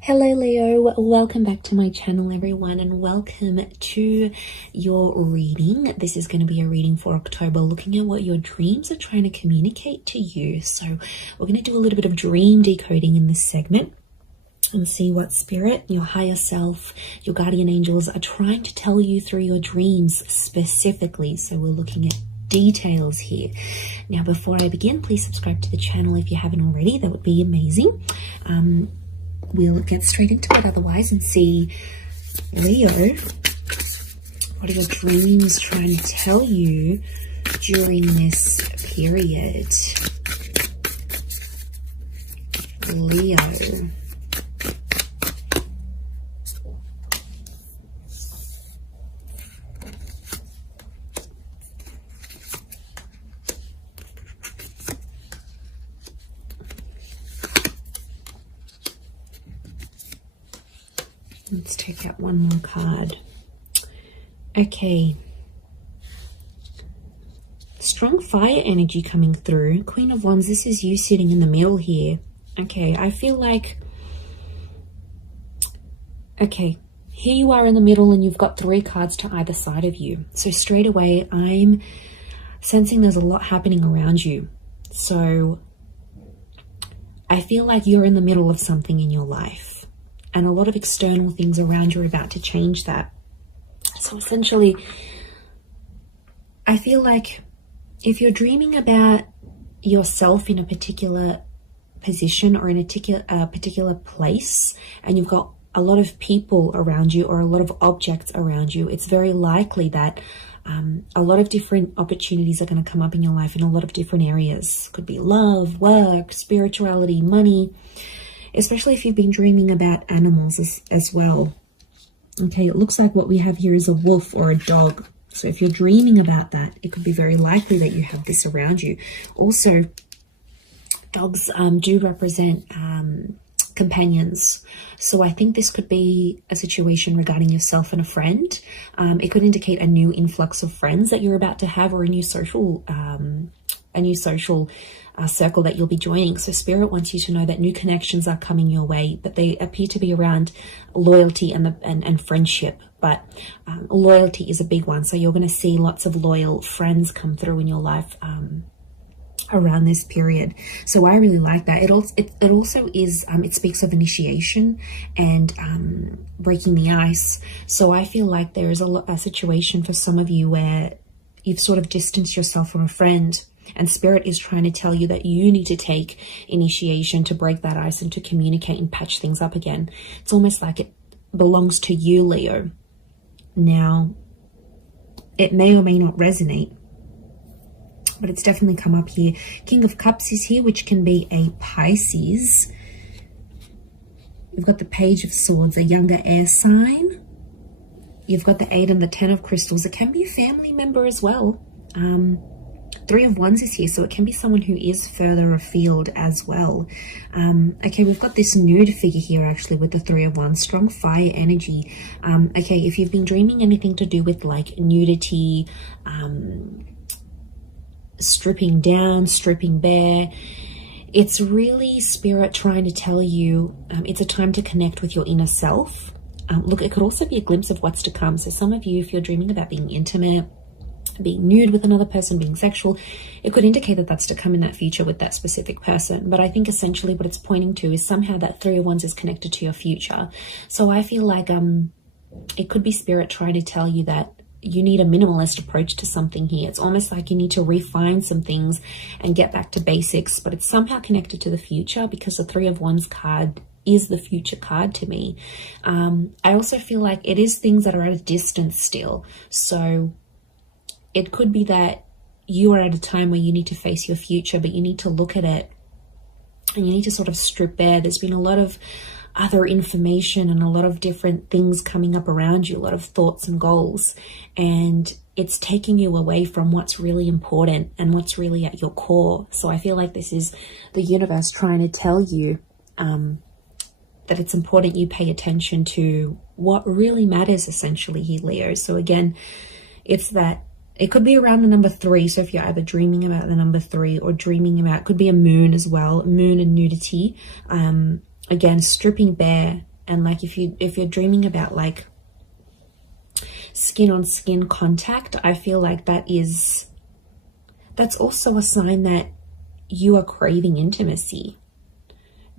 Hello Leo, welcome back to my channel everyone, and welcome to your reading. This is going to be a reading for October, looking at what your dreams are trying to communicate to you. So we're going to do a little bit of dream decoding in this segment and see what spirit, your higher self, your guardian angels are trying to tell you through your dreams specifically. So we're looking at details here. Now before I begin, please subscribe to the channel if you haven't already. That would be amazing. We'll get straight into it otherwise and see, Leo, what are your dreams trying to tell you during this period? Leo. Let's take out one more card. Okay. Strong fire energy coming through. Queen of Wands, this is you sitting in the middle here. Okay, I feel like... Okay, here you are in the middle and you've got 3 cards to either side of you. So straight away, I'm sensing there's a lot happening around you. So I feel like you're in the middle of something in your life. And a lot of external things around you are about to change that. So essentially, I feel like if you're dreaming about yourself in a particular position or in a particular place, and you've got a lot of people around you or a lot of objects around you, it's very likely that a lot of different opportunities are going to come up in your life in a lot of different areas. Could be love, work, spirituality, money. Especially if you've been dreaming about animals as well. Okay, it looks like what we have here is a wolf or a dog. So if you're dreaming about that, it could be very likely that you have this around you. Also, dogs do represent companions. So I think this could be a situation regarding yourself and a friend. It could indicate a new influx of friends that you're about to have, or a new social circle that you'll be joining. So Spirit wants you to know that new connections are coming your way, but they appear to be around loyalty and friendship. But loyalty is a big one. So you're going to see lots of loyal friends come through in your life around this period. So I really like that. It also is, it speaks of initiation and breaking the ice. So I feel like there is a situation for some of you where you've sort of distanced yourself from a friend, and Spirit is trying to tell you that you need to take initiation to break that ice and to communicate and patch things up again. It's almost like it belongs to you, Leo. Now, it may or may not resonate, but it's definitely come up here. King of Cups is here, which can be a Pisces. You've got the Page of Swords, a younger air sign. You've got the 8 and the 10 of Crystals. It can be a family member as well. 3 of Wands is here, so it can be someone who is further afield as well. Okay, we've got this nude figure here actually with the 3 of Wands, strong fire energy. Okay, if you've been dreaming anything to do with like nudity, stripping down, stripping bare, it's really Spirit trying to tell you it's a time to connect with your inner self. Look, it could also be a glimpse of what's to come. So some of you, if you're dreaming about being intimate, being nude with another person, being sexual, it could indicate that that's to come in that future with that specific person. But I think essentially what it's pointing to is somehow that 3 of Wands is connected to your future. So I feel like it could be Spirit trying to tell you that you need a minimalist approach to something here. It's almost like you need to refine some things and get back to basics, but it's somehow connected to the future because the 3 of Wands card is the future card to me. I also feel like it is things that are at a distance still. So it could be that you are at a time where you need to face your future, but you need to look at it and you need to sort of strip bare. There's been a lot of other information and a lot of different things coming up around you, a lot of thoughts and goals, and it's taking you away from what's really important and what's really at your core. So I feel like this is the universe trying to tell you that it's important you pay attention to what really matters essentially here, Leo. So again, it's that it could be around the number 3. So if you're either dreaming about the number 3 or could be a moon as well, moon and nudity. Again, stripping bare And like if you're dreaming about like skin on skin contact, I feel like that's also a sign that you are craving intimacy.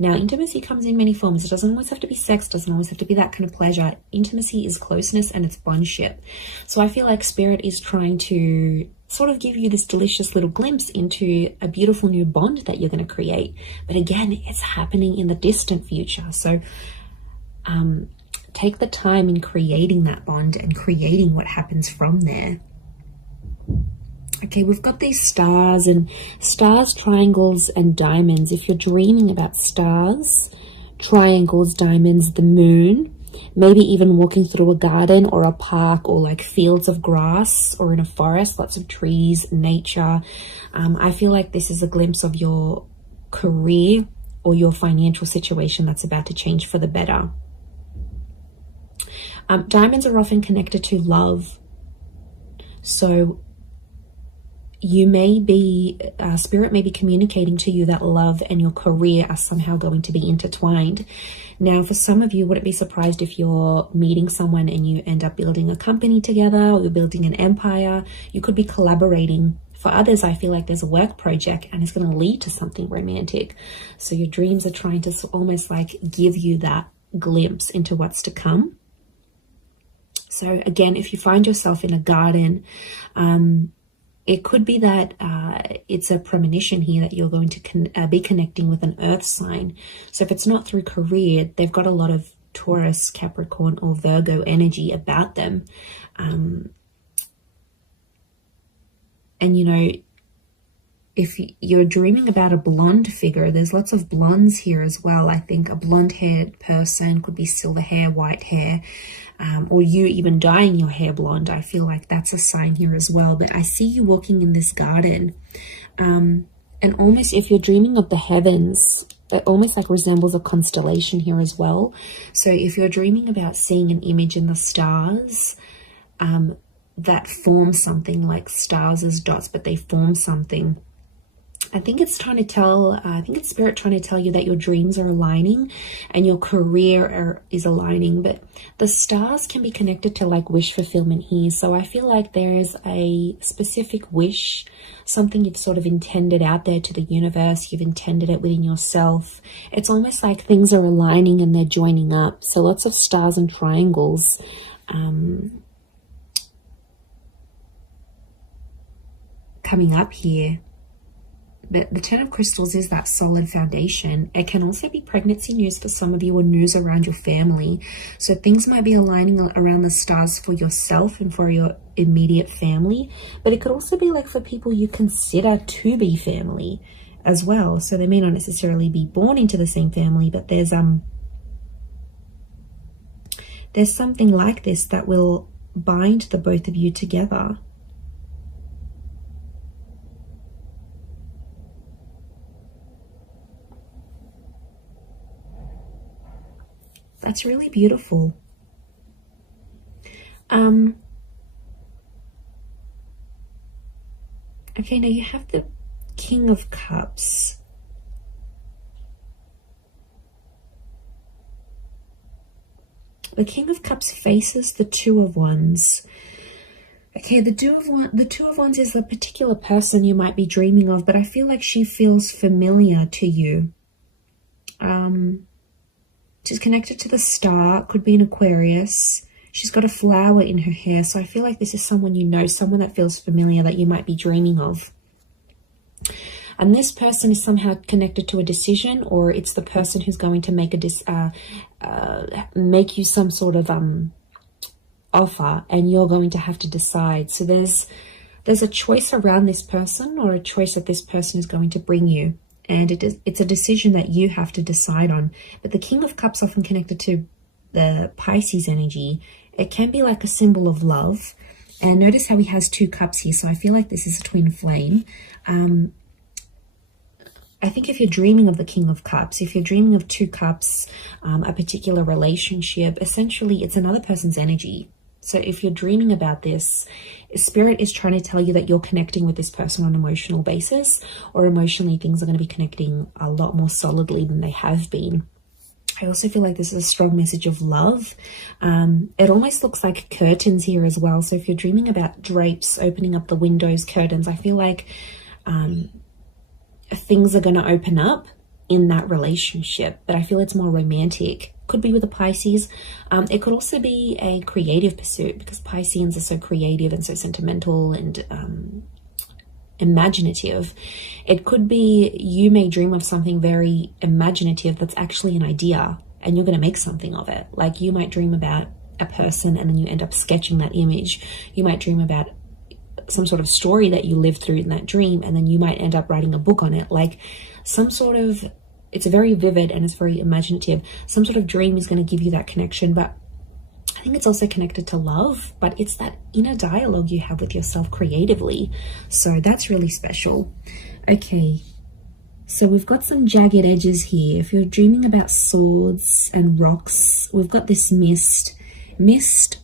Now, intimacy comes in many forms. It doesn't always have to be sex, doesn't always have to be that kind of pleasure. Intimacy is closeness and it's bondship. So I feel like Spirit is trying to sort of give you this delicious little glimpse into a beautiful new bond that you're going to create. But again, it's happening in the distant future. So take the time in creating that bond and creating what happens from there. Okay, we've got these stars, triangles, and diamonds. If you're dreaming about stars, triangles, diamonds, the moon, maybe even walking through a garden or a park or like fields of grass or in a forest, lots of trees, nature. I feel like this is a glimpse of your career or your financial situation that's about to change for the better. Diamonds are often connected to love. So you may be, Spirit may be communicating to you that love and your career are somehow going to be intertwined. Now, for some of you, wouldn't be surprised if you're meeting someone and you end up building a company together, or you're building an empire. You could be collaborating. For others, I feel like there's a work project and it's going to lead to something romantic. So your dreams are trying to almost like give you that glimpse into what's to come. So again, if you find yourself in a garden, it could be that it's a premonition here that you're going to be connecting with an earth sign. So if it's not through career, they've got a lot of Taurus, Capricorn, or Virgo energy about them. And, you know, if you're dreaming about a blonde figure, there's lots of blondes here as well. I think a blonde-haired person could be silver hair, white hair, or you even dyeing your hair blonde. I feel like that's a sign here as well. But I see you walking in this garden. And almost if you're dreaming of the heavens, it almost like resembles a constellation here as well. So if you're dreaming about seeing an image in the stars, that form something like stars as dots, but they form something. I think it's trying to tell, I think it's Spirit trying to tell you that your dreams are aligning and your career is aligning, but the stars can be connected to like wish fulfillment here. So I feel like there is a specific wish, something you've sort of intended out there to the universe. You've intended it within yourself. It's almost like things are aligning and they're joining up. So lots of stars and triangles. Coming up here. But the Ten of Crystals is that solid foundation. It can also be pregnancy news for some of you, or news around your family. So things might be aligning around the stars for yourself and for your immediate family. But it could also be like for people you consider to be family as well. So they may not necessarily be born into the same family, but there's something like this that will bind the both of you together. That's really beautiful. Okay, now you have the King of Cups. The King of Cups faces the Two of Wands. Okay, the Two of Wands is a particular person you might be dreaming of, but I feel like she feels familiar to you. She's connected to the star, could be an Aquarius. She's got a flower in her hair. So I feel like this is someone you know, someone that feels familiar that you might be dreaming of. And this person is somehow connected to a decision, or it's the person who's going to make make you some sort of offer, and you're going to have to decide. So there's a choice around this person, or a choice that this person is going to bring you. And it's a decision that you have to decide on. But the King of Cups often connected to the Pisces energy. It can be like a symbol of love. And notice how he has two cups here. So I feel like this is a twin flame. I think if you're dreaming of the King of Cups, if you're dreaming of two cups, a particular relationship, essentially it's another person's energy. So if you're dreaming about this, Spirit is trying to tell you that you're connecting with this person on an emotional basis, or emotionally things are going to be connecting a lot more solidly than they have been. I also feel like this is a strong message of love. It almost looks like curtains here as well. So if you're dreaming about drapes, opening up the windows, curtains, I feel like things are going to open up in that relationship, but I feel it's more romantic. Could be with a Pisces. It could also be a creative pursuit, because Pisceans are so creative and so sentimental and imaginative. It could be you may dream of something very imaginative that's actually an idea, and you're going to make something of it. Like you might dream about a person and then you end up sketching that image. You might dream about some sort of story that you lived through in that dream, and then you might end up writing a book on it. Like some sort of, it's very vivid and it's very imaginative. Some sort of dream is going to give you that connection, but I think it's also connected to love, but it's that inner dialogue you have with yourself creatively. So that's really special. Okay, so we've got some jagged edges here. If you're dreaming about swords and rocks, we've got this mist,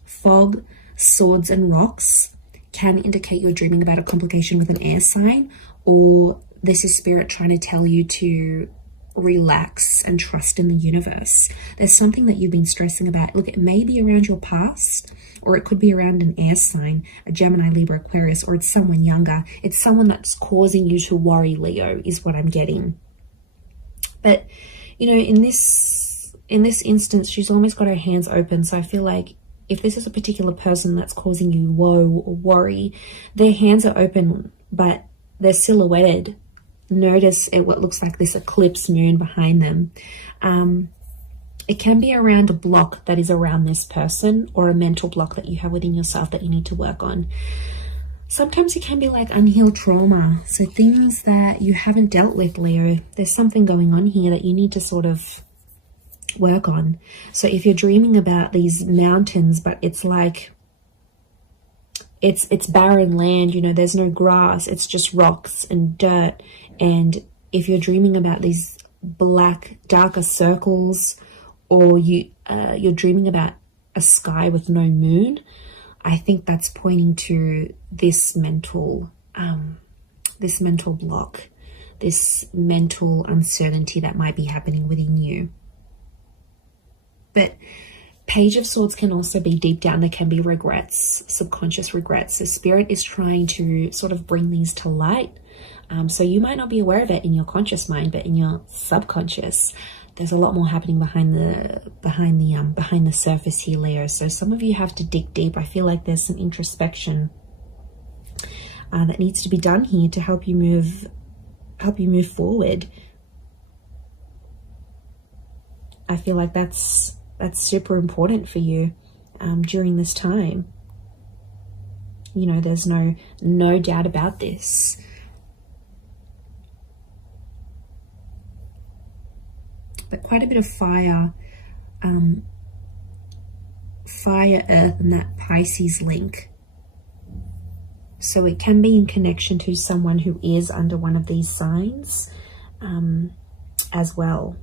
fog, swords and rocks can indicate you're dreaming about a complication with an air sign, or this is spirit trying to tell you to relax and trust in the universe. There's something that you've been stressing about. Look, it may be around your past, or it could be around an air sign, a Gemini, Libra, Aquarius, or it's someone younger. It's someone that's causing you to worry, Leo, is what I'm getting. But, you know, in this instance, she's almost got her hands open. So I feel like if this is a particular person that's causing you woe or worry, their hands are open, but they're silhouetted. Notice what looks like this eclipse moon behind them. It can be around a block that is around this person, or a mental block that you have within yourself that you need to work on. Sometimes it can be like unhealed trauma. So things that you haven't dealt with, Leo. There's something going on here that you need to sort of work on. So if you're dreaming about these mountains, but it's like it's barren land, you know, there's no grass, it's just rocks and dirt. And if you're dreaming about these black, darker circles, or you're dreaming about a sky with no moon, I think that's pointing to this mental block, this mental uncertainty that might be happening within you. But Page of Swords can also be deep down. There can be regrets, subconscious regrets. So Spirit is trying to sort of bring these to light. So you might not be aware of it in your conscious mind, but in your subconscious, there's a lot more happening behind the surface here, Leo. So some of you have to dig deep. I feel like there's some introspection that needs to be done here to help you move forward. I feel like that's super important for you during this time. You know, there's no doubt about this. But quite a bit of fire, earth, and that Pisces link. So it can be in connection to someone who is under one of these signs as well.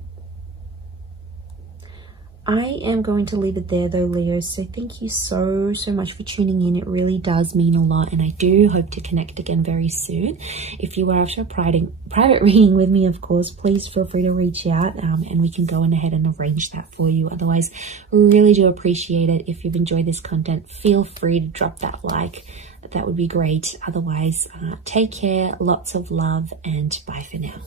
I am going to leave it there though, Leo. So thank you so much for tuning in. It really does mean a lot, and I do hope to connect again very soon. If you are after a private reading with me, of course, please feel free to reach out and we can go ahead and arrange that for you. Otherwise, really do appreciate it. If you've enjoyed this content, feel free to drop that like. That would be great. Otherwise, take care, lots of love, and bye for now.